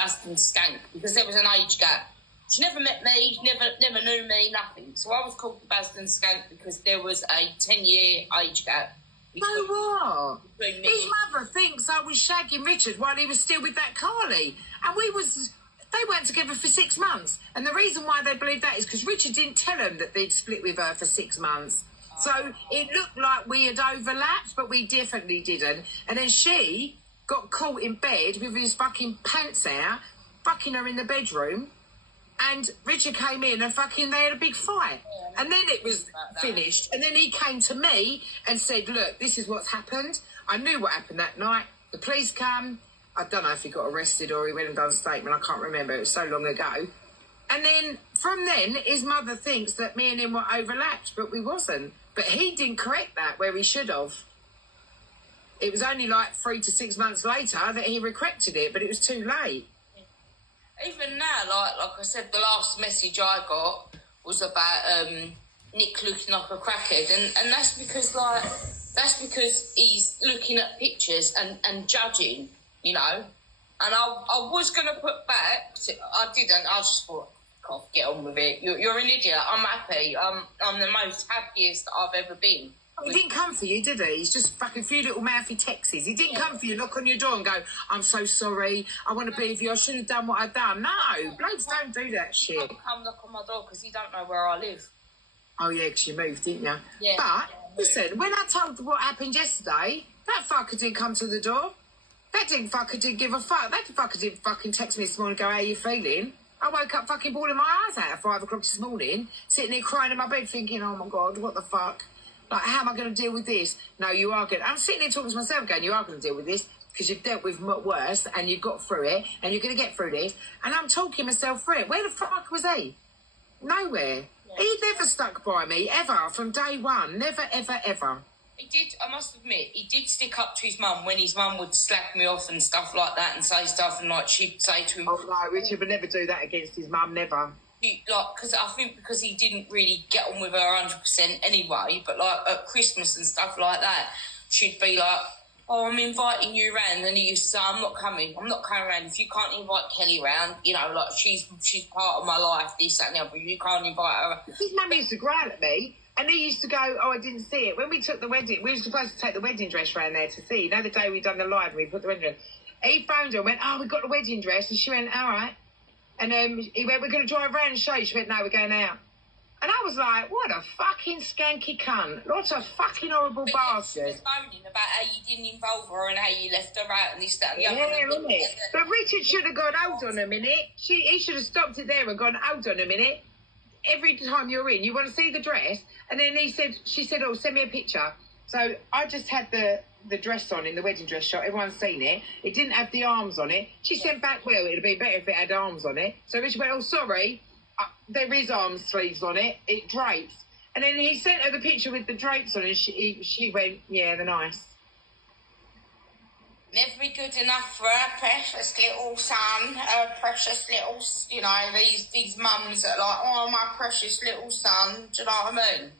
Baston Skank because there was an age gap. She never met me, never knew me, nothing. So I was called the Baston Skank because there was a 10-year age gap. So what? His mother thinks I was shagging Richard while he was still with that Carly. And they weren't together for 6 months. And the reason why they believe that is because Richard didn't tell them that they'd split with her for 6 months. So it looked like we had overlapped, but we definitely didn't. And then she got caught in bed with his fucking pants out, fucking her in the bedroom. And Richard came in and fucking they had a big fight. And then it was finished. And then he came to me and said, look, this is what's happened. I knew what happened that night. The police come. I don't know if he got arrested or he went and done a statement. I can't remember. It was so long ago. And then from then, his mother thinks that me and him were overlapped, but we wasn't. But he didn't correct that where he should have. It was only like 3 to 6 months later that he corrected it, but it was too late. Even now, like I said, the last message I got was about Nick looking like a crackhead, and that's because he's looking at pictures and judging, you know. And I was going to put back, I didn't. I just thought, God, get on with it. You're an idiot. I'm happy. I'm the most happiest I've ever been. He didn't come for you, did he? He's just fucking few little mouthy texts. He didn't come for you, knock on your door and go, I'm so sorry, I want to be with you, I should have done what I've done. No, blokes don't do that shit. He can't come knock on my door because he don't know where I live. Oh, yeah, because you moved, didn't you? Yeah. But, listen, when I told what happened yesterday, that fucker didn't come to the door. That fucker didn't give a fuck. That fucker didn't fucking text me this morning and go, how you feeling? I woke up fucking bawling my eyes out at 5 o'clock this morning, sitting there crying in my bed thinking, oh, my God, what the fuck? Like, how am I going to deal with this? No, you are going to... I'm sitting there talking to myself going, you are going to deal with this because you've dealt with worse and you've got through it and you're going to get through this. And I'm talking myself through it. Where the fuck was he? Nowhere. Yeah. He never stuck by me, ever, from day one. Never, ever, ever. He did, I must admit, he did stick up to his mum when his mum would slag me off and stuff like that and say stuff and, like, she'd say to him... Oh, no, Richard would never do that against his mum, never. Because I think because he didn't really get on with her 100% anyway, but like at Christmas and stuff like that, she'd be like, oh, I'm inviting you round, and he used to say, I'm not coming round. If you can't invite Kelly round, you know, like she's part of my life, this, that and the other, you can't invite her. His mum used to growl at me, and he used to go, oh, I didn't see it. When we took the wedding, we were supposed to take the wedding dress round there to see. You know, the day we'd done the live and we put the wedding dress. He phoned her and went, oh, we got the wedding dress, and she went, all right. And he went, we're going to drive around and show you. She went, no, we're going out. And I was like, what a fucking skanky cunt. What a fucking horrible bastard. She was moaning about how you didn't involve her and how you left her out and this, that and the other. Yeah, isn't it? But Richard should have gone, hold on a minute. He should have stopped it there and gone, hold on a minute. Every time you're in, you want to see the dress? And then she said, oh, send me a picture. So I just had the dress on in the wedding dress shot. Everyone's seen it. It didn't have the arms on it. She sent back, well, it'd be better if it had arms on it. So Richard went, oh, sorry, there is arm sleeves on it. It drapes. And then he sent her the picture with the drapes on it. She went, yeah, they're nice. Never be good enough for her precious little son, her precious little, you know, these mums that are like, oh, my precious little son. Do you know what I mean?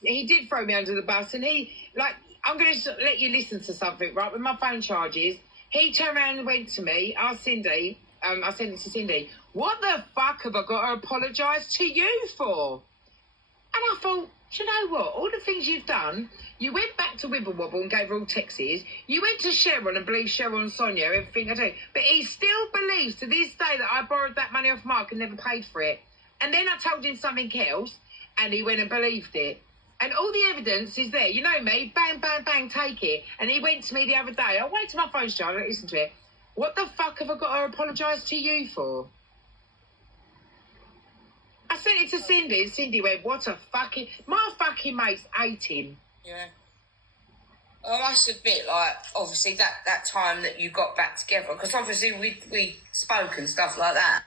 He did throw me under the bus, and he, like, I'm going to let you listen to something, right? When my phone charges, he turned around and went to me, asked Cindy, I sent it to Cindy, what the fuck have I got to apologise to you for? And I thought, do you know what? All the things you've done, you went back to Wibblewobble and gave her all texts. You went to Sharon and believed Sharon and Sonia, everything I do. But he still believes to this day that I borrowed that money off Mark and never paid for it. And then I told him something else, and he went and believed it. And all the evidence is there. You know me, bang, bang, bang, take it. And he went to me the other day. I wait till my phone's charged, I don't listen to it. What the fuck have I got to apologise to you for? I sent it to Cindy, and Cindy went, what a fucking... My fucking mates hate him. Yeah. I must admit, like, obviously that time that you got back together, because obviously we spoke and stuff like that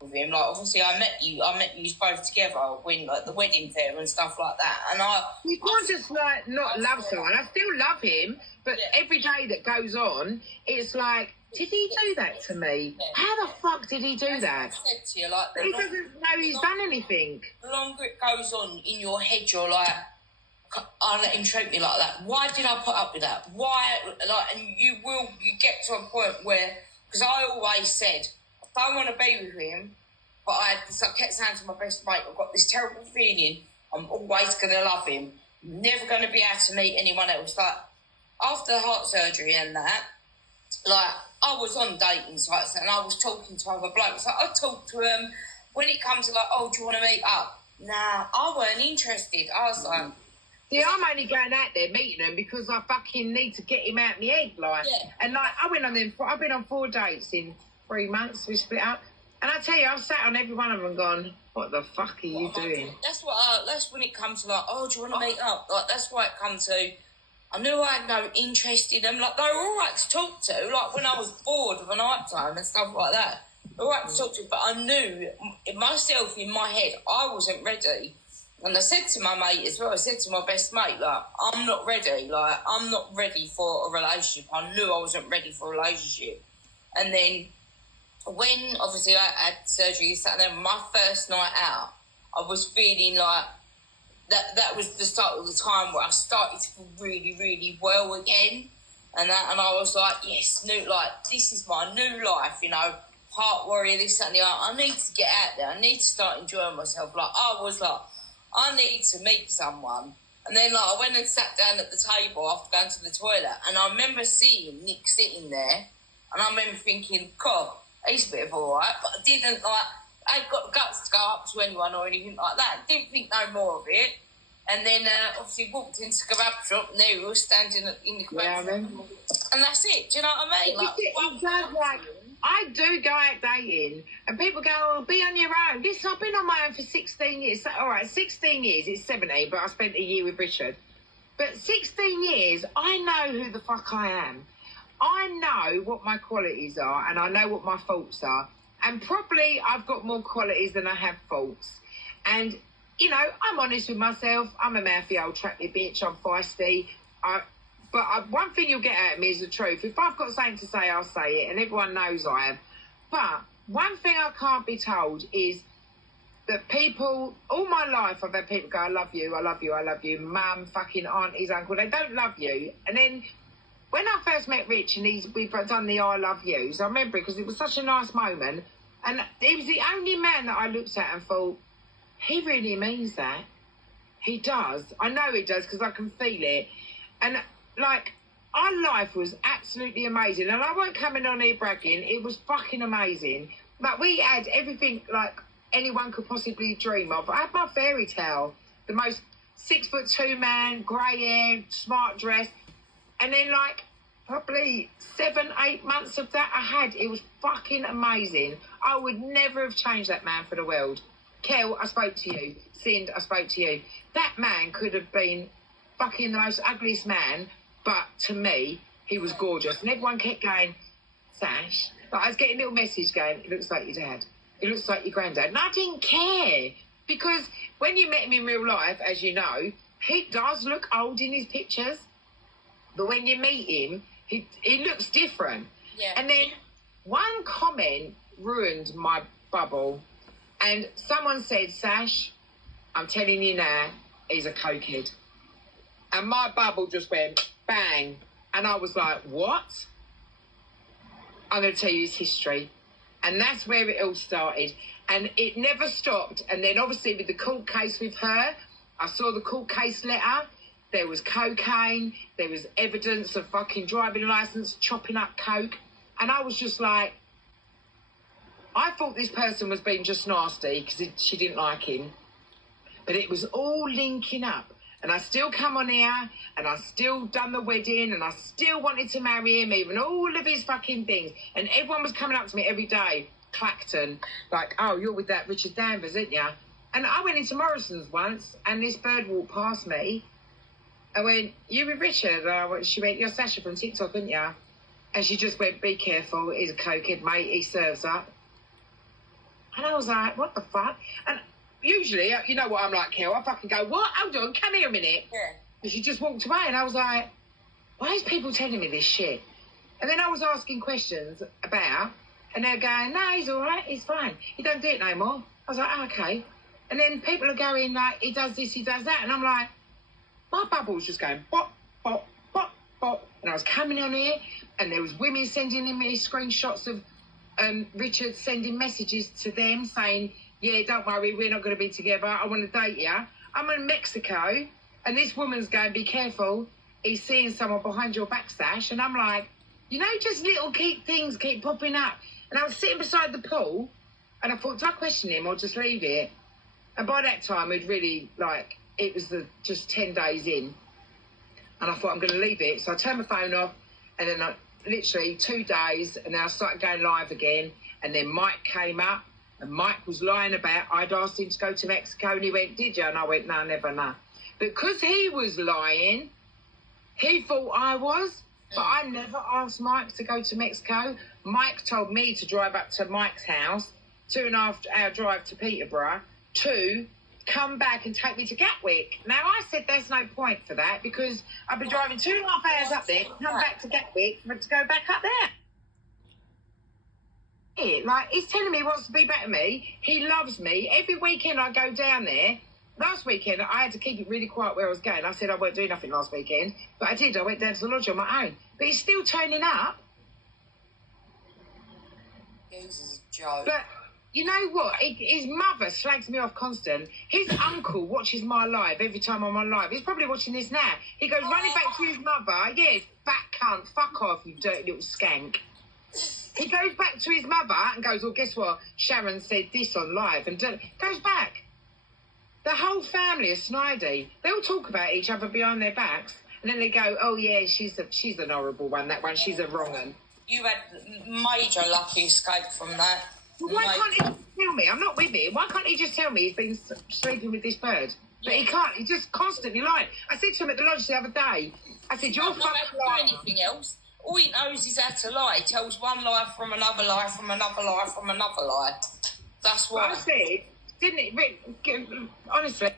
with him. Like, obviously I met you both together when, like, the wedding fair and stuff like that. And you can't just, like, not love someone. I still love him, but every day that goes on, it's like, did he do that to me? Yeah. How the fuck did he do that? I said to you, like, he doesn't know he's done anything. The longer it goes on in your head, you're like, I let him treat me like that. Why did I put up with that? Why? Like, and you get to a point where because I always said, I don't want to be with him, but I kept saying to my best mate, I've got this terrible feeling I'm always going to love him. I'm never going to be able to meet anyone else. Like, after the heart surgery and that, like, I was on dating sites and I was talking to other blokes. Like, I talked to them when it comes to like, oh, do you want to meet up? Nah, I weren't interested. I was like... See, I'm only going out there meeting them because I fucking need to get him out my head, like. Yeah. And like, I've been on 4 dates in 3 months. We split up, and I tell you, I've sat on every one of them and gone, "What the fuck are you doing?" That's when it comes to like, oh, do you want to meet up? Like, that's why it comes to. I knew I had no interest in them. Like, they were all right to talk to. Like, when I was bored of a night time and stuff like that, they were all right to talk to. But I knew myself in my head, I wasn't ready. And I said to my mate as well, I said to my best mate, like, I'm not ready. Like, I'm not ready for a relationship. I knew I wasn't ready for a relationship. And then when, obviously, I had surgery, sat there, my first night out, I was feeling like that was the start of the time where I started to feel really, really well again. And I was like, yes, this is my new life, you know, heart warrior, this, that, and the other. I need to get out there. I need to start enjoying myself. Like, I was like, I need to meet someone. And then, like, I went and sat down at the table after going to the toilet, and I remember seeing Nick sitting there, and I remember thinking, God, he's a bit of all right, but I didn't, like, I ain't got the guts to go up to anyone or anything like that. Didn't think no more of it. And then, obviously, walked into the kebab shop, and there we were standing in the kebab shop. And that's it. Do you know what I mean? Like, I do go out dating, and people go, "Oh, be on your own." Listen, I've been on my own for 16 years. So, all right, 16 years. It's 17, but I spent a year with Richard. But 16 years, I know who the fuck I am. I know what my qualities are, and I know what my faults are. And probably I've got more qualities than I have faults. And, you know, I'm honest with myself. I'm a mouthy old trappy bitch. I'm feisty. One thing you'll get out of me is the truth. If I've got something to say, I'll say it, and everyone knows I am. But one thing I can't be told is that people, all my life, I've had people go, "I love you, I love you, I love you," mum, fucking aunties, uncle, they don't love you. And then when I first met Rich and we've done the I love yous, I remember it because it was such a nice moment. And he was the only man that I looked at and thought, he really means that. He does. I know he does because I can feel it. And like, our life was absolutely amazing. And I won't come in on here bragging. It was fucking amazing. Like, we had everything like anyone could possibly dream of. I had my fairy tale. The most 6'2" man, grey hair, smart dress. And then, like, probably 7-8 months of that it was fucking amazing. I would never have changed that man for the world. Kel, I spoke to you. Sind, I spoke to you. That man could have been fucking the most ugliest man, but to me, he was gorgeous. And everyone kept going, "Sash," but I was getting a little message going, "It looks like your dad. It looks like your granddad." And I didn't care, because when you met him in real life, as you know, he does look old in his pictures. But when you meet him, he looks different. Yeah. And then one comment ruined my bubble. And someone said, "Sash, I'm telling you now, he's a cokehead." And my bubble just went bang. And I was like, what? I'm going to tell you his history. And that's where it all started. And it never stopped. And then obviously with the court case with her, I saw the court case letter. There was cocaine. There was evidence of fucking driving licence, chopping up coke. And I was just like, I thought this person was being just nasty because she didn't like him. But it was all linking up. And I still come on here, and I still done the wedding, and I still wanted to marry him, even all of his fucking things. And everyone was coming up to me every day, Clacton, like, "Oh, you're with that Richard Danvers, aren't you?" And I went into Morrison's once, and this bird walked past me. I went, "You with Richard?" She went, "You're Sasha from TikTok, aren't you?" And she just went, "Be careful, he's a cokehead, mate, he serves up." And I was like, what the fuck? And usually, you know what I'm like, Kel, I fucking go, "What? Hold on, come here a minute." Yeah. And she just walked away, and I was like, why is people telling me this shit? And then I was asking questions about, and they're going, "No, he's all right, he's fine. He don't do it no more." I was like, oh, okay. And then people are going, like, "He does this, he does that." And I'm like, my bubble's just going, bop, bop, bop, bop. And I was coming on here, and there was women sending in me screenshots of Richard sending messages to them saying, yeah, don't worry, we're not going to be together. I want to date you. I'm in Mexico, and this woman's going, be careful. He's seeing someone behind your backstash. And I'm like, you know, just little things keep popping up. And I was sitting beside the pool, and I thought, do I question him or just leave it? And by that time, we'd really, like, it was just 10 days in. And I thought, I'm going to leave it. So I turned my phone off, and then literally 2 days, and then I started going live again. And then Mike came up, and Mike was lying about, I'd asked him to go to Mexico, and he went, did you? And I went, no, never, no. Because he was lying, he thought I was, but I never asked Mike to go to Mexico. Mike told me to drive up to Mike's house, 2.5 hour drive to Peterborough, to come back and take me to Gatwick. Now, I said there's no point for that because I've been driving 2.5 hours up there, come back to Gatwick, for to go back up there. Yeah, like, he's telling me he wants to be better than me. He loves me. Every weekend I go down there. Last weekend, I had to keep it really quiet where I was going. I said I won't do nothing last weekend, but I did. I went down to the lodge on my own. But he's still turning up. This is a joke. But you know what? His mother slags me off constant. His uncle watches my live every time I'm on live. He's probably watching this now. He goes running back to his mother. Yes, fat cunt. Fuck off, you dirty little skank. He goes back to his mother and goes, well, guess what? Sharon said this on live. And goes back. The whole family is snidey. They all talk about each other behind their backs. And then they go, oh, yeah, she's an horrible one, that one. She's a wrong one. You had major lucky escape from that. Well, why can't he just tell me? I'm not with him. Why can't he just tell me he's been sleeping with this bird? But he can't. He's just constantly lying. I said to him at the lodge the other day, I said, you're not fucking allowed to lying. do anything else. All he knows is how to lie. He tells one lie from another lie from another lie from another lie. That's why. But I said, didn't it, Rick, honestly...